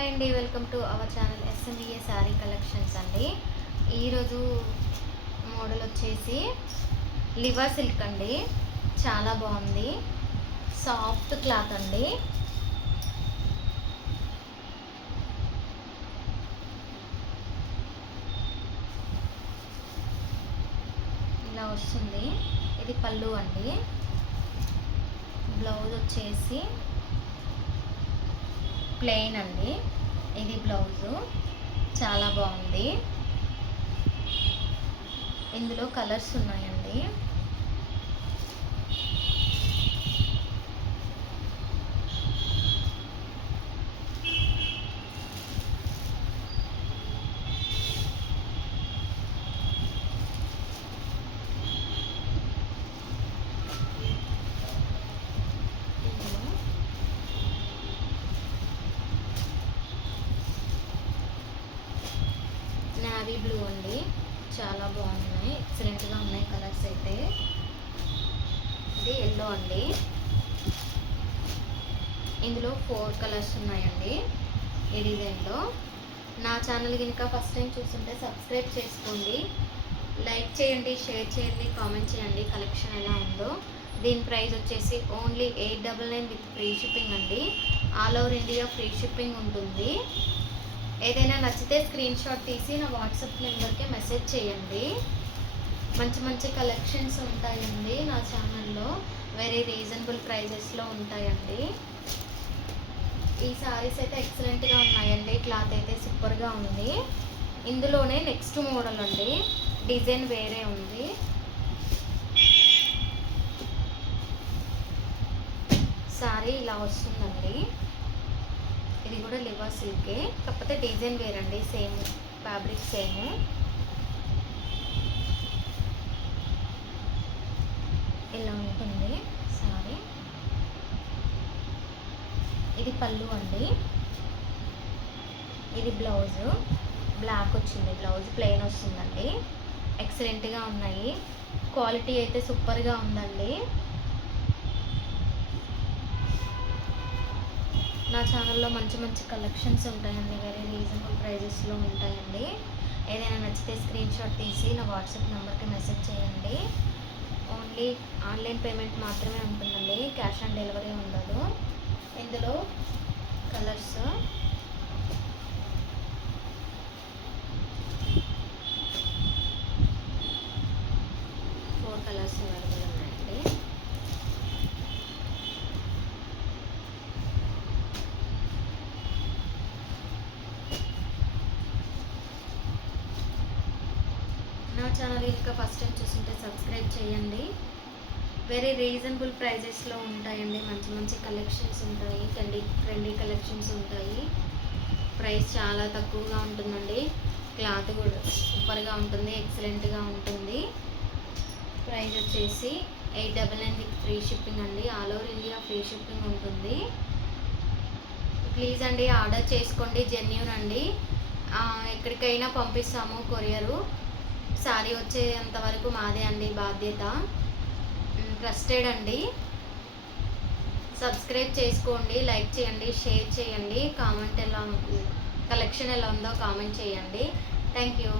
Hi అండి, welcome to our channel S M V A sari collections అండి. ఈరోజు మోడల్ వచ్చేసి లివా సిల్క్ అండి. చాలా బాగుంది, సాఫ్ట్ క్లాత్ అండి. ఇలా వస్తుంది. ఇది పళ్ళు అండి. బ్లౌజ్ వచ్చేసి ప్లెయిన్ అండి. ఇది బ్లౌజు చాలా బాగుంది. ఇందులో కలర్స్ ఉన్నాయండి. నావీ బ్లూ అండి, చాలా బాగున్నాయి, ఎక్సలెంట్గా ఉన్నాయి కలర్స్ అయితే. ఇది ఎల్లో అండి. ఇందులో 4 కలర్స్ ఉన్నాయండి ఈ డిజైన్లో. నా ఛానల్ కనుక ఫస్ట్ టైం చూస్తుంటే సబ్స్క్రైబ్ చేసుకోండి, లైక్ చేయండి, షేర్ చేయండి, కామెంట్ చేయండి కలెక్షన్ ఎలా ఉందో. దీని ప్రైస్ వచ్చేసి ఓన్లీ 899 విత్ ఫ్రీ షిప్పింగ్ అండి. All over India free shipping ఉంటుంది. ఏదైనా నచ్చితే స్క్రీన్ షాట్ తీసి నా వాట్సాప్ నెంబర్కి మెసేజ్ చేయండి. మంచి మంచి కలెక్షన్స్ ఉంటాయండి నా ఛానల్లో. వెరీ రీజనబుల్ ప్రైజెస్లో ఉంటాయండి. ఈ సారీస్ అయితే ఎక్సలెంట్గా ఉన్నాయండి. క్లాత్ అయితే సూపర్గా ఉంది. ఇందులోనే నెక్స్ట్ మోడల్ అండి, డిజైన్ వేరే ఉంది. సారీ ఇలా వస్తుందండి. ఇది కూడా లివా సిల్కే, కాకపోతే డిజైన్ వేరండి, సేమ్ ఫ్యాబ్రిక్ సేమ్. ఇలా ఉంటుంది సారీ. ఇది పళ్ళు అండి. ఇది బ్లౌజు బ్లాక్ వచ్చింది, బ్లౌజ్ ప్లెయిన్ వస్తుందండి. ఎక్సలెంట్గా ఉన్నాయి, క్వాలిటీ అయితే సూపర్గా ఉందండి. నా ఛానల్లో మంచి మంచి కలెక్షన్స్ ఉంటాయండి, వెరీ రీజనబుల్ ప్రైజెస్లో ఉంటాయండి. ఏదైనా నచ్చితే స్క్రీన్ షాట్ తీసి నా వాట్సాప్ నెంబర్కి మెసేజ్ చేయండి. ఓన్లీ ఆన్లైన్ పేమెంట్ మాత్రమే ఉంటుందండి, క్యాష్ ఆన్ డెలివరీ ఉండదు. ఇందులో కలర్స్ కలర్స్ అవైలబుల్ ఉన్నాయండి. నా ఛానల్ ఇంకా ఫస్ట్ టైం చూస్తుంటే సబ్స్క్రైబ్ చేయండి. వెరీ రీజనబుల్ ప్రైజెస్లో ఉంటాయండి. మంచి మంచి కలెక్షన్స్ ఉంటాయి, ట్రెండీ కలెక్షన్స్ ఉంటాయి. ప్రైస్ చాలా తక్కువగా ఉంటుందండి. క్లాత్ కూడా సూపర్గా ఉంటుంది, ఎక్సలెంట్గా ఉంటుంది. ప్రైస్ వచ్చేసి 899 విత్ ఫ్రీ షిప్పింగ్ అండి. All over India free shipping ఉంటుంది. ప్లీజ్ అండి ఆర్డర్ చేసుకోండి, జెన్యూన్ అండి. ఎక్కడికైనా పంపిస్తాము కొరియరు. సారీ వచ్చేంత వరకు మాదే అండి బాధ్యత. ట్రస్టెడ్ అండి. సబ్స్క్రైబ్ చేసుకోండి, లైక్ చేయండి, షేర్ చేయండి, కామెంట్ కలెక్షన్ ఎలా ఉందో కామెంట్ చేయండి. Thank you.